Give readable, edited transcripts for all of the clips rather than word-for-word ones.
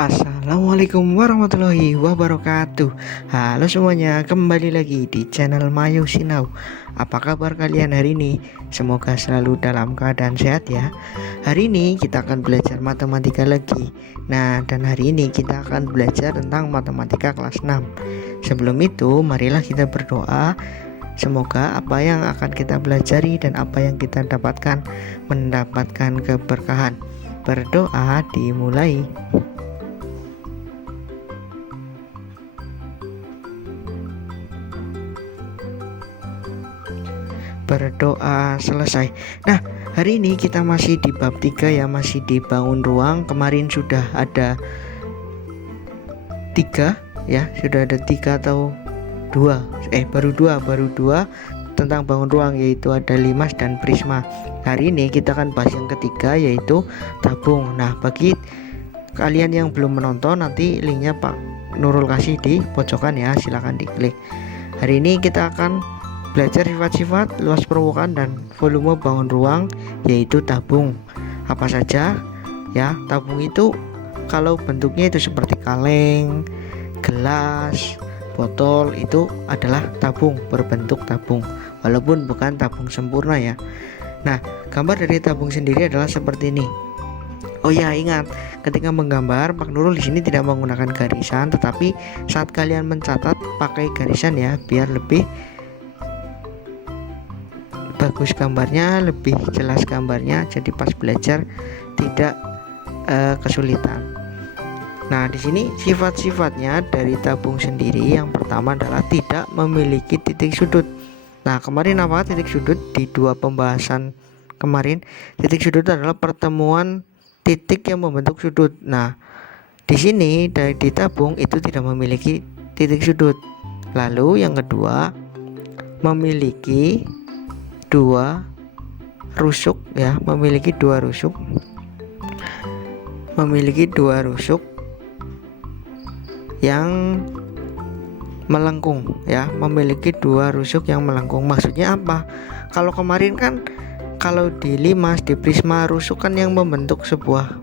Assalamualaikum warahmatullahi wabarakatuh. Halo semuanya, kembali lagi di channel Mayu Sinau. Apa kabar kalian hari ini? Semoga selalu dalam keadaan sehat ya. Hari ini kita akan belajar matematika lagi. Nah, dan hari ini kita akan belajar tentang matematika kelas 6. Sebelum itu, marilah kita berdoa. Semoga apa yang akan kita pelajari dan apa yang kita dapatkan mendapatkan keberkahan. Berdoa dimulai. Berdoa selesai. Nah, hari ini kita masih di bab 3 ya, masih di bangun ruang. Kemarin sudah ada 3 ya, sudah ada 3 atau 2. Baru dua tentang bangun ruang, yaitu ada limas dan prisma. Hari ini kita akan bahas yang ketiga, yaitu tabung. Nah, bagi kalian yang belum menonton, nanti linknya Pak Nurul kasih di pojokan ya, silahkan diklik. Hari ini kita akan belajar sifat-sifat luas permukaan dan volume bangun ruang, yaitu tabung. Apa saja ya? Tabung itu kalau bentuknya itu seperti kaleng, gelas, botol, itu adalah tabung, berbentuk tabung, walaupun bukan tabung sempurna ya. Nah, gambar dari tabung sendiri adalah seperti ini. Oh ya, ingat, ketika menggambar Pak Nurul di sini tidak menggunakan garisan, tetapi saat kalian mencatat pakai garisan ya, biar lebih bagus gambarnya, lebih jelas gambarnya, jadi pas belajar tidak kesulitan. Nah, di sini sifat-sifatnya dari tabung sendiri, yang pertama adalah tidak memiliki titik sudut. Nah, kemarin apa titik sudut di 2 pembahasan kemarin? Titik sudut adalah pertemuan titik yang membentuk sudut. Nah, di sini di tabung itu tidak memiliki titik sudut. Lalu yang kedua, memiliki 2 rusuk ya, memiliki 2 rusuk yang melengkung ya, memiliki 2 rusuk yang melengkung. Maksudnya apa? Kalau kemarin kan kalau di limas, di prisma, rusuk kan yang membentuk sebuah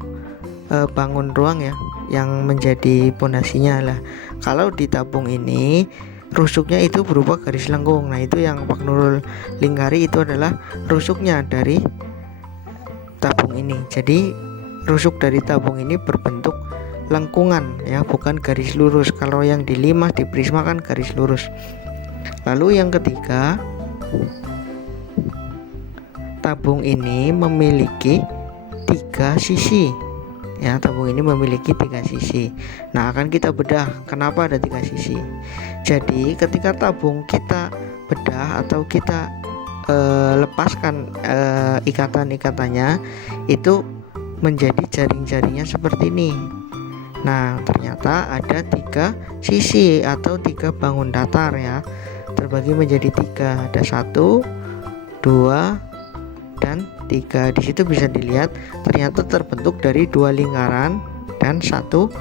bangun ruang ya, yang menjadi pondasinya lah. Kalau di tabung ini rusuknya itu berupa garis lengkung. Nah, itu yang Pak Nurul lingkari, itu adalah rusuknya dari tabung ini. Jadi rusuk dari tabung ini berbentuk lengkungan ya, bukan garis lurus. Kalau yang di limas, di prisma kan garis lurus. Lalu yang ketiga, tabung ini memiliki 3 sisi ya, tabung ini memiliki 3 sisi. Nah, akan kita bedah kenapa ada 3 sisi. Jadi ketika tabung kita bedah atau kita lepaskan ikatan-ikatannya, itu menjadi jaring-jaringnya seperti ini. Nah, ternyata ada 3 sisi atau 3 bangun datar ya, terbagi menjadi 3. Ada 1, 2, dan 3. Di situ bisa dilihat ternyata terbentuk dari 2 lingkaran dan 1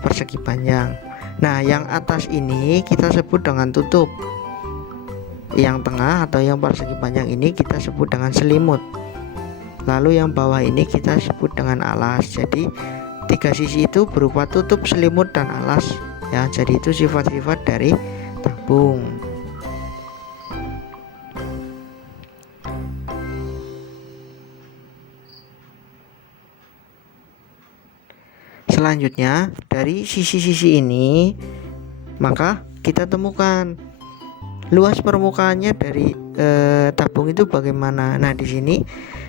persegi panjang. Nah, yang atas ini kita sebut dengan tutup. Yang tengah atau yang persegi panjang ini kita sebut dengan selimut. Lalu yang bawah ini kita sebut dengan alas. Jadi 3 sisi itu berupa tutup, selimut, dan alas ya. Jadi itu sifat-sifat dari tabung. Selanjutnya, dari sisi-sisi ini maka kita temukan luas permukaannya dari tabung itu bagaimana. Nah, di sini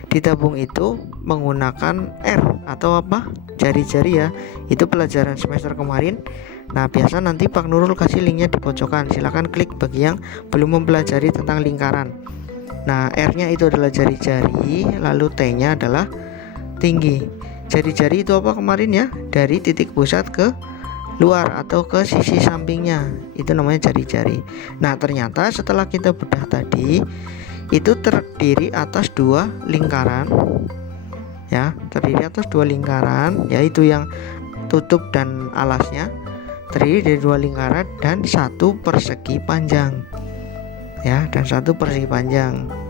di tabung itu menggunakan R atau apa? Jari-jari ya. Itu pelajaran semester kemarin. Nah, biasa nanti Pak Nurul kasih linknya di pojokan. Silahkan klik bagi yang belum mempelajari tentang lingkaran. Nah, R-nya itu adalah jari-jari, lalu T-nya adalah tinggi. Jari-jari itu apa kemarin ya? Dari titik pusat ke luar atau ke sisi sampingnya, itu namanya jari-jari. Nah, ternyata setelah kita bedah tadi, itu terdiri atas 2 lingkaran ya, yaitu yang tutup dan alasnya terdiri dari 2 lingkaran dan 1 persegi panjang ya,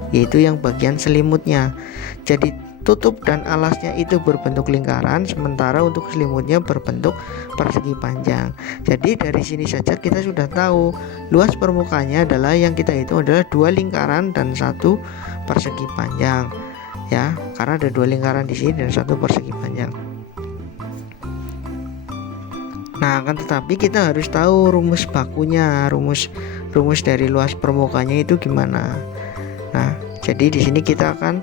yaitu yang bagian selimutnya. Jadi tutup dan alasnya itu berbentuk lingkaran, sementara untuk selimutnya berbentuk persegi panjang. Jadi dari sini saja kita sudah tahu luas permukaannya adalah yang kita hitung adalah 2 lingkaran dan 1 persegi panjang ya, karena ada 2 lingkaran di sini dan 1 persegi panjang. Nah, akan tetapi kita harus tahu rumus bakunya, rumus dari luas permukaannya itu gimana. Nah, jadi di sini kita akan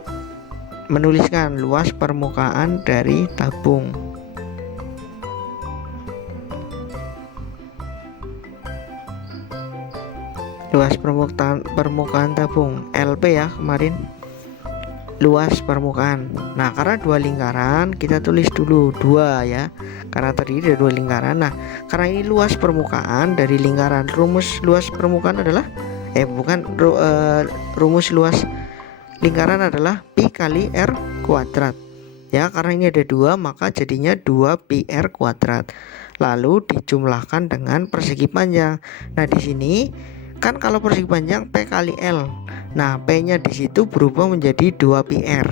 menuliskan luas permukaan dari tabung. Luas permukaan tabung LP ya kemarin, luas permukaan. Nah, karena 2 lingkaran kita tulis dulu 2 ya, karena terdiri dari 2 lingkaran. Nah, karena ini luas permukaan dari lingkaran, rumus luas permukaan adalah rumus luas lingkaran adalah pi kali r kuadrat ya, karena ini ada 2 maka jadinya 2 pi r kuadrat, lalu dijumlahkan dengan persegi panjang. Nah, di sini kan kalau persegi panjang P kali L. Nah, P nya di situ berubah menjadi 2 pi r,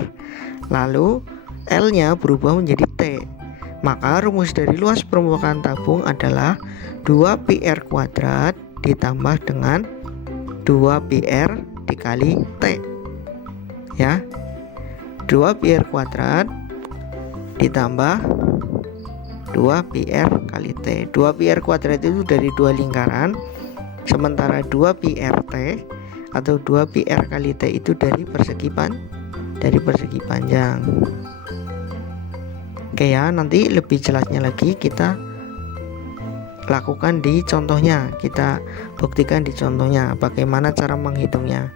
lalu L nya berubah menjadi T. Maka rumus dari luas permukaan tabung adalah 2 pi r kuadrat ditambah dengan 2 pi r dikali T ya, 2 pi r kuadrat ditambah 2 pi r kali T. 2 pi r kuadrat itu dari 2 lingkaran, sementara 2 pi r T atau 2 pi r kali T itu dari persegi panjang. Oke ya, nanti lebih jelasnya lagi kita lakukan di contohnya, kita buktikan di contohnya bagaimana cara menghitungnya.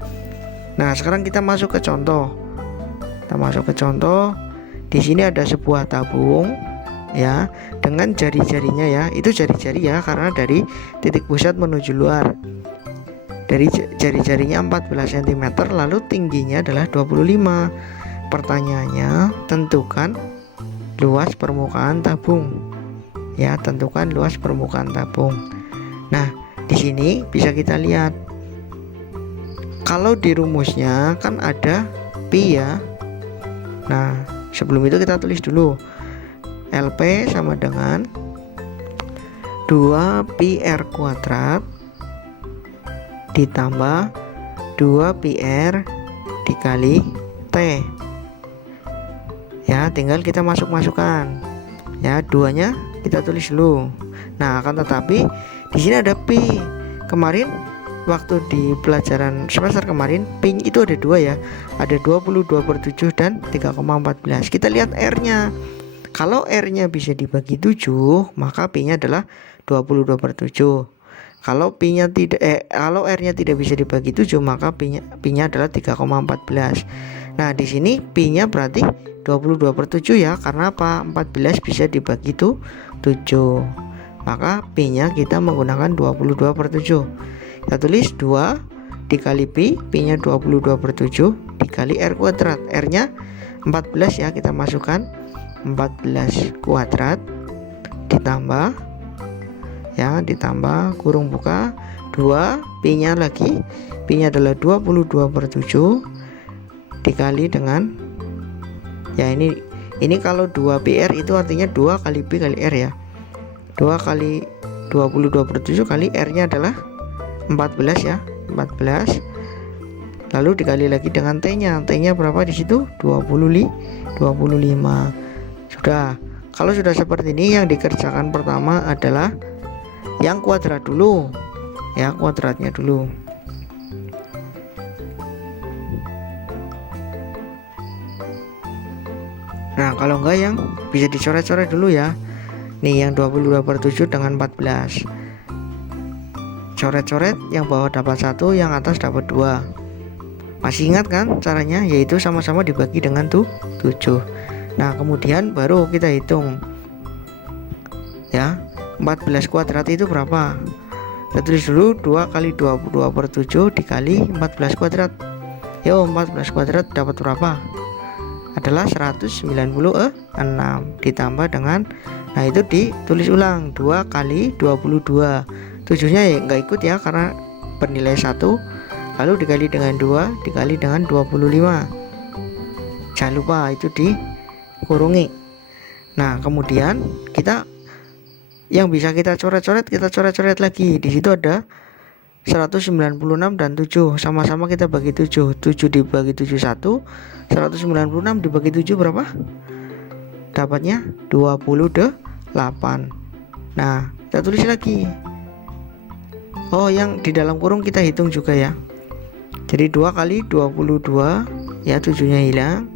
Nah, sekarang kita masuk ke contoh. Di sini ada sebuah tabung ya, dengan jari-jarinya ya, itu jari-jari ya, karena dari titik pusat menuju luar. Dari jari-jarinya 14 cm, lalu tingginya adalah 25. Pertanyaannya, tentukan luas permukaan tabung. Ya, tentukan luas permukaan tabung. Nah, di sini bisa kita lihat. Kalau di rumusnya kan ada pi ya. Nah, sebelum itu kita tulis dulu. LP sama dengan 2 pi r kuadrat ditambah 2 pi r dikali T. Ya, tinggal kita masukkan. Ya, 2-nya kita tulis dulu. Nah, akan tetapi di sini ada pi. Kemarin waktu di pelajaran semester kemarin pi itu ada 2 ya. Ada 22/7 dan 3,14. Kita lihat R-nya. Kalau R-nya bisa dibagi 7, maka P-nya adalah 22/7. Kalau kalau R-nya tidak bisa dibagi 7, maka P-nya adalah 3,14. Nah, di sini P-nya berarti 22/7 ya, karena apa? 14 bisa dibagi 7. Maka P-nya kita menggunakan 22/7. Kita tulis 2 dikali P-nya 22/7 dikali R kuadrat. R-nya 14 ya, kita masukkan 14 kuadrat ditambah kurung buka 2 P-nya lagi, P-nya adalah 22/7 dikali dengan ya, ini kalau 2 PR itu artinya 2 kali P kali R ya. 2 kali 22/7 kali R-nya adalah 14 ya, 14. Lalu dikali lagi dengan T-nya. T-nya berapa di situ? 25. Sudah. Kalau sudah seperti ini, yang dikerjakan pertama adalah yang kuadrat dulu. Ya, kuadratnya dulu. Nah, kalau enggak yang bisa dicoret-coret dulu ya. Nih, yang 22/7 dengan 14. Coret-coret, yang bawah dapat 1, yang atas dapat 2. Masih ingat kan caranya? Yaitu sama-sama dibagi dengan 7. Nah, kemudian baru kita hitung. Ya, 14 kuadrat itu berapa? Kita tulis dulu 2 kali 22/7 dikali 14 kuadrat. Yo, 14 kuadrat dapat berapa? Adalah 196 ditambah dengan, nah itu ditulis ulang 2 kali 22. 7-nya ya nggak ikut ya karena bernilai 1, lalu dikali dengan 2 dikali dengan 25. jangan lupa itu dikurungi. Nah kemudian kita yang bisa kita coret-coret lagi. Di situ ada 196 dan 7, sama-sama kita bagi 7. 7 dibagi 7 1, 196 dibagi 7 berapa? Dapatnya 28. Nah kita tulis lagi. Oh, yang di dalam kurung kita hitung juga ya. Jadi 2 kali 22 ya, 7-nya hilang,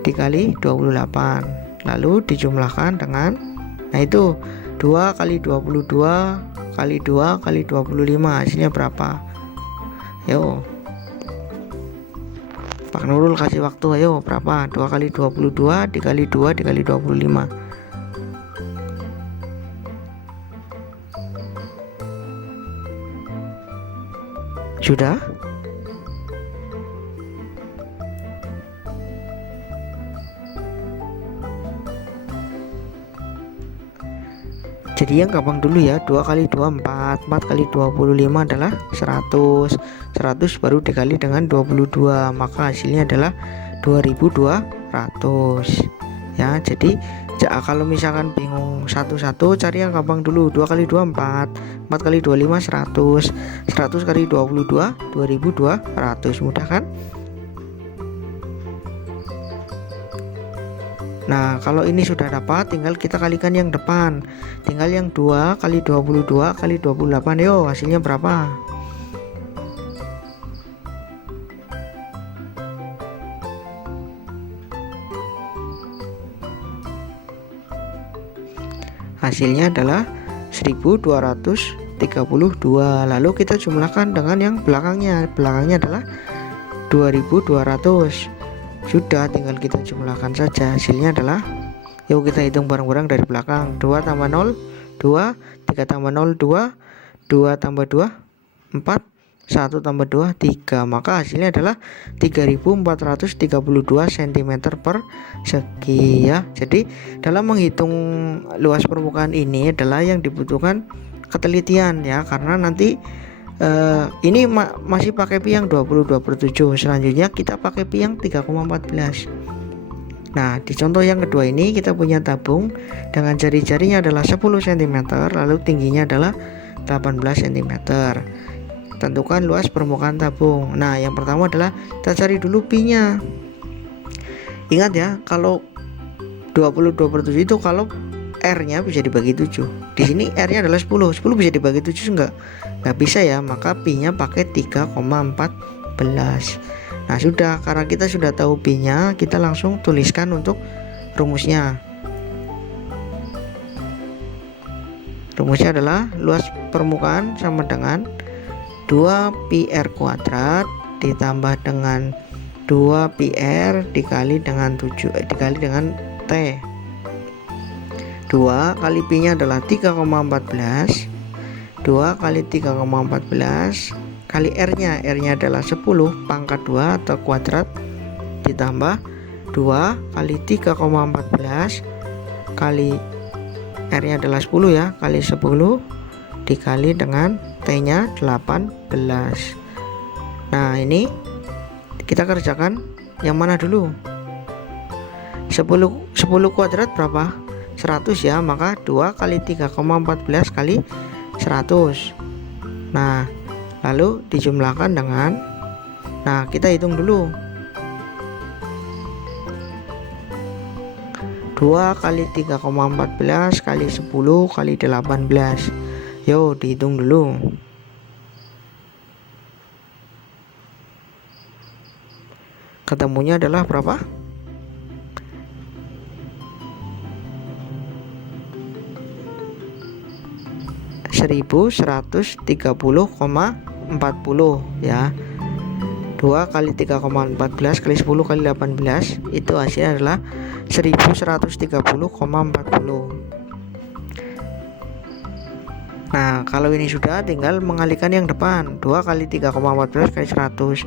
dikali 28, lalu dijumlahkan dengan, nah itu 2 kali 22 kali 2 kali 25, hasilnya berapa? Ayo Pak Nurul kasih waktu, ayo berapa? 2 kali 22 dikali 2 dikali 25. Sudah? Jadi yang gampang dulu ya, 2 kali 2 4, 4 kali 25 adalah 100, 100 baru dikali dengan 22, maka hasilnya adalah 2200 ya. Jadi kalau misalkan bingung satu-satu, cari yang gampang dulu. 2 kali 2 4, 4 kali 25 100, 100 kali 22 2200, mudah kan? Nah kalau ini sudah dapat, tinggal kita kalikan yang depan. Tinggal yang 2 kali 22 kali 28. Yo, hasilnya berapa? Hasilnya adalah 1232. Lalu kita jumlahkan dengan yang belakangnya. Belakangnya adalah 2200. Sudah, tinggal kita jumlahkan saja. Hasilnya adalah, yuk kita hitung bareng-bareng dari belakang. 2 tambah 0 2, 3 tambah 0 2, 2 tambah 2 4, 1 tambah 2 3, maka hasilnya adalah 3432 cm persegi ya. Jadi dalam menghitung luas permukaan ini adalah yang dibutuhkan ketelitian ya, karena nanti ini masih pakai pi yang 22/7. Selanjutnya kita pakai pi yang 3,14. Nah di contoh yang kedua ini kita punya tabung dengan jari-jarinya adalah 10 cm, lalu tingginya adalah 18 cm. Tentukan luas permukaan tabung. Nah yang pertama adalah kita cari dulu pi-nya. Ingat ya, kalau 22/7 itu kalau R-nya bisa dibagi 7. Di sini R-nya adalah 10. 10 bisa dibagi 7 enggak? Enggak bisa ya, maka pi-nya pakai 3,14. Nah sudah, karena kita sudah tahu pi-nya, kita langsung tuliskan untuk rumusnya. Rumusnya adalah luas permukaan sama dengan 2 pi r kuadrat ditambah dengan 2 pi r dikali dengan 7 dikali dengan T. 2 kali pi-nya adalah 3,14. 2 kali 3,14 kali r-nya adalah 10 pangkat 2 atau kuadrat, ditambah 2 kali 3,14 kali r-nya adalah 10 ya, kali 10 dikali dengan T-nya 18. Nah ini kita kerjakan yang mana dulu? 10 kuadrat berapa? 100 ya, maka 2 kali 3,14 kali 100. Nah lalu dijumlahkan dengan, nah kita hitung dulu, 2 kali 3,14 kali 10 kali 18. Yuk dihitung dulu. Ketemunya adalah berapa? 1130,40 ya. 2 kali 3,14 kali 10 kali 18 itu hasilnya adalah 1130,40. Nah kalau ini sudah, tinggal mengalihkan yang depan. 2 kali 3,14 kali 100.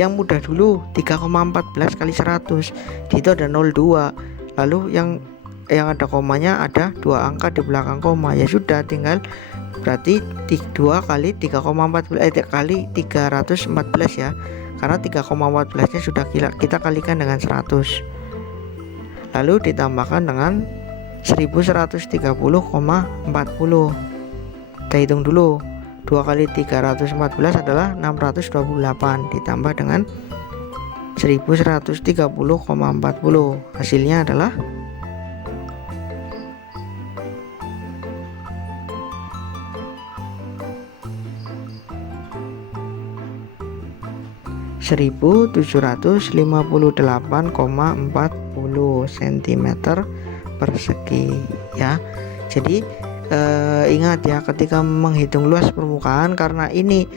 Yang mudah dulu 3,14 kali 100. Di itu ada 02. Lalu yang ada komanya ada 2 angka di belakang koma. Ya sudah, tinggal berarti 2 kali 3,14 kali 314 ya. karena 3,14 nya sudah kita kalikan dengan 100, lalu ditambahkan dengan 1130,40. Kita hitung dulu, 2 kali 314 adalah 628 ditambah dengan 1130,40, hasilnya adalah 1758,40 cm persegi ya. Jadi ingat ya, ketika menghitung luas permukaan, karena ini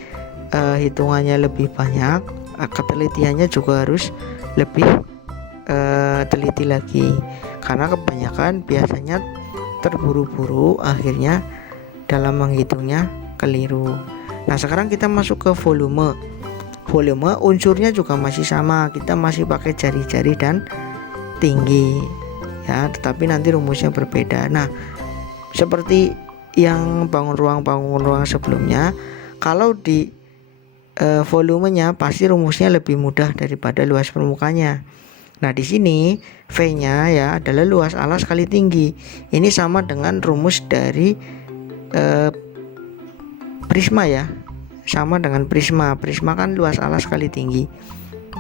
hitungannya lebih banyak, ketelitiannya juga harus lebih teliti lagi, karena kebanyakan biasanya terburu-buru, akhirnya dalam menghitungnya keliru. Nah, sekarang kita masuk ke volume. Volume unsurnya juga masih sama, kita masih pakai jari-jari dan tinggi ya, tetapi nanti rumusnya berbeda. Nah, seperti yang bangun ruang sebelumnya, kalau di volumenya pasti rumusnya lebih mudah daripada luas permukaannya. Nah, di sini V-nya ya adalah luas alas kali tinggi. Ini sama dengan rumus dari prisma ya. Sama dengan prisma. Prisma kan luas alas kali tinggi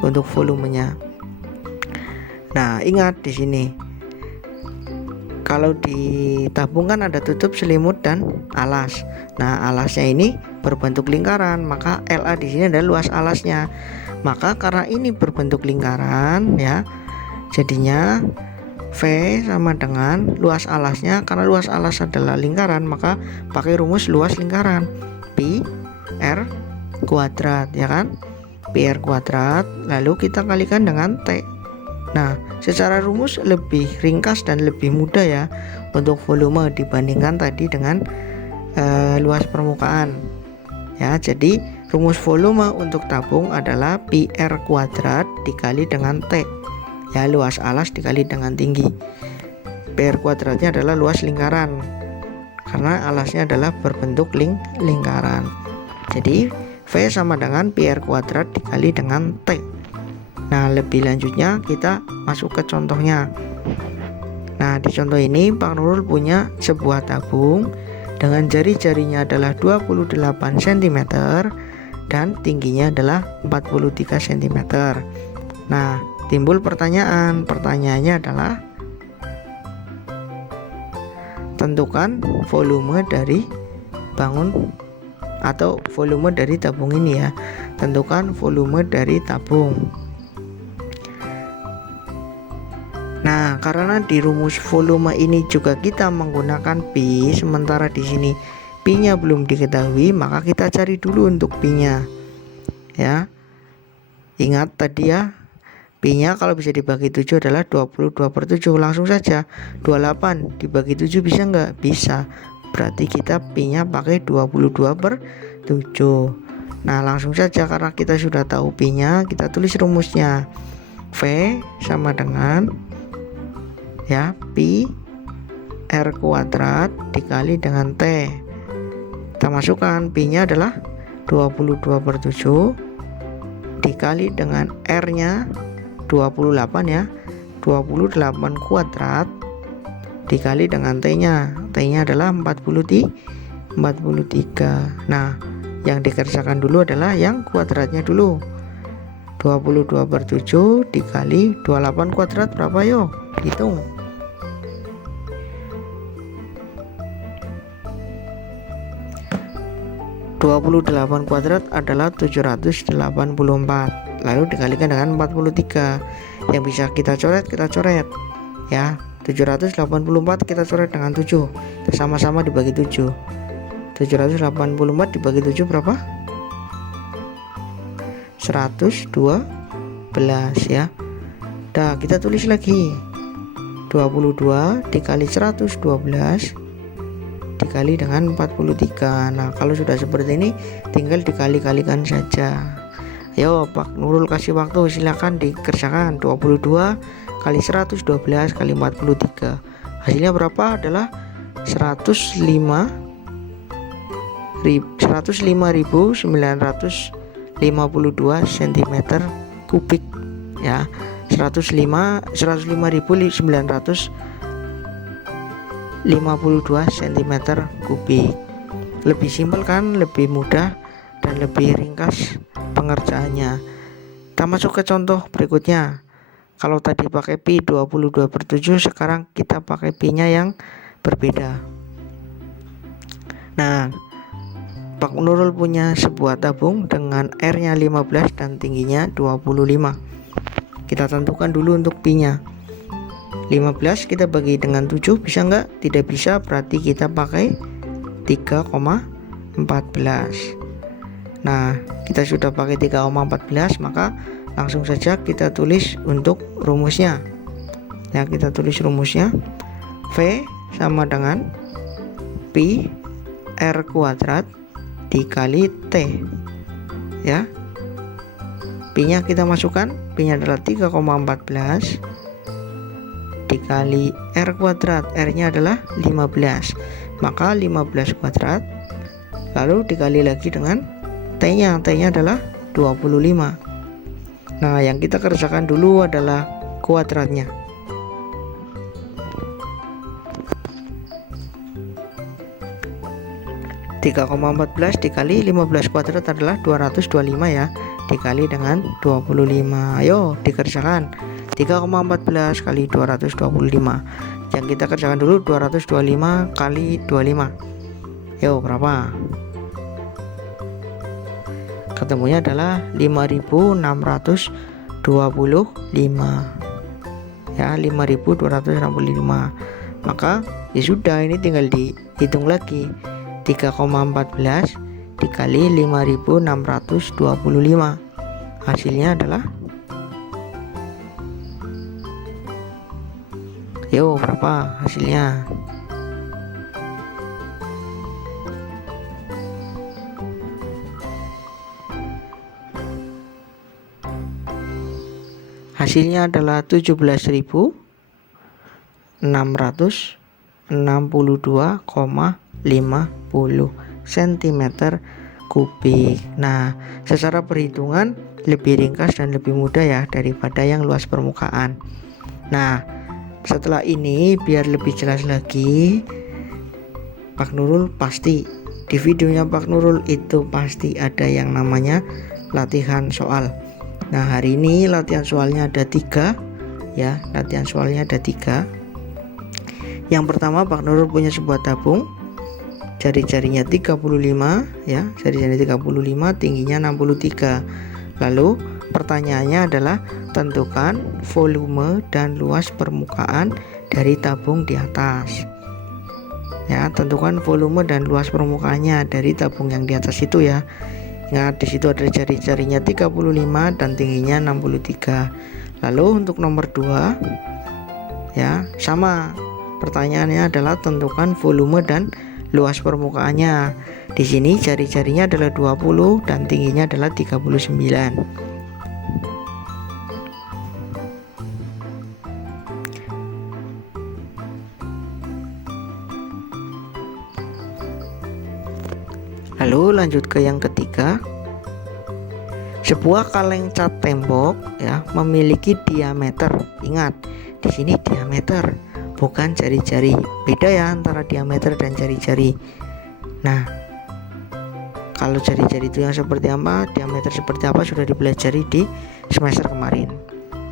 untuk volumenya. Nah, ingat di sini kalau di tabung kan ada tutup, selimut dan alas. Nah, alasnya ini berbentuk lingkaran, maka LA di sini adalah luas alasnya. Maka karena ini berbentuk lingkaran ya, jadinya V sama dengan luas alasnya. Karena luas alas adalah lingkaran, maka pakai rumus luas lingkaran, Pi R kuadrat ya kan, Pi R kuadrat, lalu kita kalikan dengan T. Nah, secara rumus lebih ringkas dan lebih mudah ya untuk volume dibandingkan tadi dengan luas permukaan ya. Jadi rumus volume untuk tabung adalah Pi R kuadrat dikali dengan T ya, luas alas dikali dengan tinggi. Pi R kuadratnya adalah luas lingkaran karena alasnya adalah berbentuk lingkaran. Jadi V sama dengan Pi R kuadrat dikali dengan T. Nah, lebih lanjutnya kita masuk ke contohnya. Nah, di contoh ini Pak Nurul punya sebuah tabung dengan jari-jarinya adalah 28 cm dan tingginya adalah 43 cm. Nah, timbul pertanyaannya adalah tentukan volume dari bangun atau volume dari tabung ini ya. Tentukan volume dari tabung. Nah, karena di rumus volume ini juga kita menggunakan pi, sementara di sini pi-nya belum diketahui, maka kita cari dulu untuk pi-nya. Ya. Ingat tadi ya, pi-nya kalau bisa dibagi 7 adalah 22/7. Langsung saja 28 dibagi 7 bisa nggak? Bisa. Berarti kita pi-nya pakai 22/7. Nah, langsung saja karena kita sudah tahu pi-nya, kita tulis rumusnya. V sama dengan ya Pi R kuadrat dikali dengan T. Kita masukkan pi-nya adalah 22/7 dikali dengan R-nya 28 ya, 28 kuadrat dikali dengan T-nya. T-nya adalah 43. Nah, yang dikerjakan dulu adalah yang kuadratnya dulu. 22/7 dikali 28 kuadrat berapa yo? Hitung. (28 kuadrat adalah 784, lalu dikalikan dengan 43. Yang bisa kita coret ya. 784 kita coret dengan 7, sama-sama dibagi 7. 784 dibagi 7 berapa? 112 ya. Nah, kita tulis lagi 22 dikali 112 dikali dengan 43. Nah, kalau sudah seperti ini tinggal dikali-kalikan saja. Ayo Pak Nurul kasih waktu, silakan dikerjakan. 22 kali 112 kali 43, hasilnya berapa? Adalah 105.985 cm kubik ya. 105.952 cm kubik. Lebih simpel kan, lebih mudah dan lebih ringkas pengerjaannya. Kita masuk ke contoh berikutnya. Kalau tadi pakai pi 22/7, sekarang kita pakai pi-nya yang berbeda. Nah, Pak Nurul punya sebuah tabung dengan R-nya 15 dan tingginya 25. Kita tentukan dulu untuk pi-nya. 15 kita bagi dengan 7, bisa nggak? Tidak bisa, berarti kita pakai 3,14. Nah, kita sudah pakai 3,14, maka langsung saja kita tulis untuk rumusnya. Ya, kita tulis rumusnya. V sama dengan pi R kuadrat dikali T. Ya. Pi-nya kita masukkan, pi-nya adalah 3,14 dikali R kuadrat, R-nya adalah 15. Maka 15 kuadrat lalu dikali lagi dengan T-nya, T-nya adalah 25. Nah, yang kita kerjakan dulu adalah kuadratnya. (3,14) dikali 15 kuadrat adalah 225 ya, dikali dengan 25. Ayo dikerjakan. 3,14 kali 225. Yang kita kerjakan dulu 225 kali 25. Yo, berapa? Ketemunya adalah 5.625 ya, 5.265. Maka ya sudah, ini tinggal dihitung lagi. 3,14 dikali 5.625, hasilnya adalah yo, berapa hasilnya? Hasilnya adalah 17.662,50 cm kubik. Nah, secara perhitungan lebih ringkas dan lebih mudah ya daripada yang luas permukaan. Nah, setelah ini biar lebih jelas lagi, Pak Nurul pasti di videonya Pak Nurul itu pasti ada yang namanya latihan soal. Nah, hari ini latihan soalnya ada 3 ya, latihan soalnya ada 3. Yang pertama, Pak Nurul punya sebuah tabung, jari-jarinya 35 ya, jari-jari 35, tingginya 63. Lalu pertanyaannya adalah tentukan volume dan luas permukaan dari tabung di atas. Ya, tentukan volume dan luas permukaannya dari tabung yang di atas itu ya. Ingat, di situ ada jari-jarinya 35 dan tingginya 63. Lalu untuk nomor 2 ya, sama. Pertanyaannya adalah tentukan volume dan luas permukaannya. Di sini jari-jarinya adalah 20 dan tingginya adalah 39. Lalu lanjut ke yang ketiga. Sebuah kaleng cat tembok ya memiliki diameter. Ingat, di sini diameter, bukan jari-jari. Beda ya antara diameter dan jari-jari. Nah, kalau jari-jari itu yang seperti apa, diameter seperti apa sudah dipelajari di semester kemarin.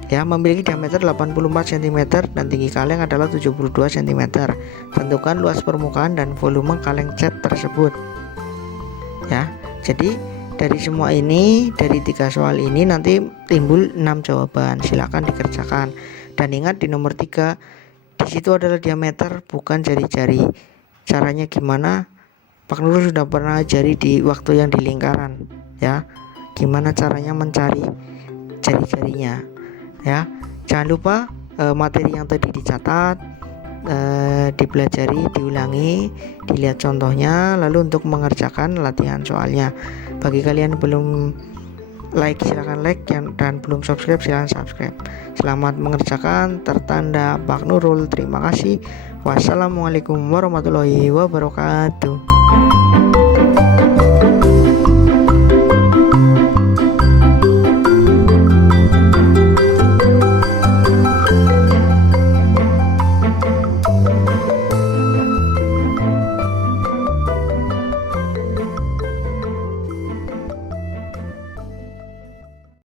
Ya, memiliki diameter 84 cm dan tinggi kaleng adalah 72 cm. Tentukan luas permukaan dan volume kaleng cat tersebut. Ya, jadi dari semua ini, dari 3 soal ini nanti timbul 6 jawaban. Silakan dikerjakan. Dan ingat di nomor 3, di situ adalah diameter, bukan jari-jari. Caranya gimana? Pak Nurul sudah pernah ajari di waktu yang di lingkaran, ya. Gimana caranya mencari jari-jarinya, ya. Jangan lupa materi yang tadi dicatat, dipelajari, diulangi, dilihat contohnya, lalu untuk mengerjakan latihan soalnya. Bagi kalian belum like, silahkan like, dan belum subscribe silahkan subscribe. Selamat mengerjakan, tertanda Pak Nurul. Terima kasih. Wassalamualaikum warahmatullahi wabarakatuh.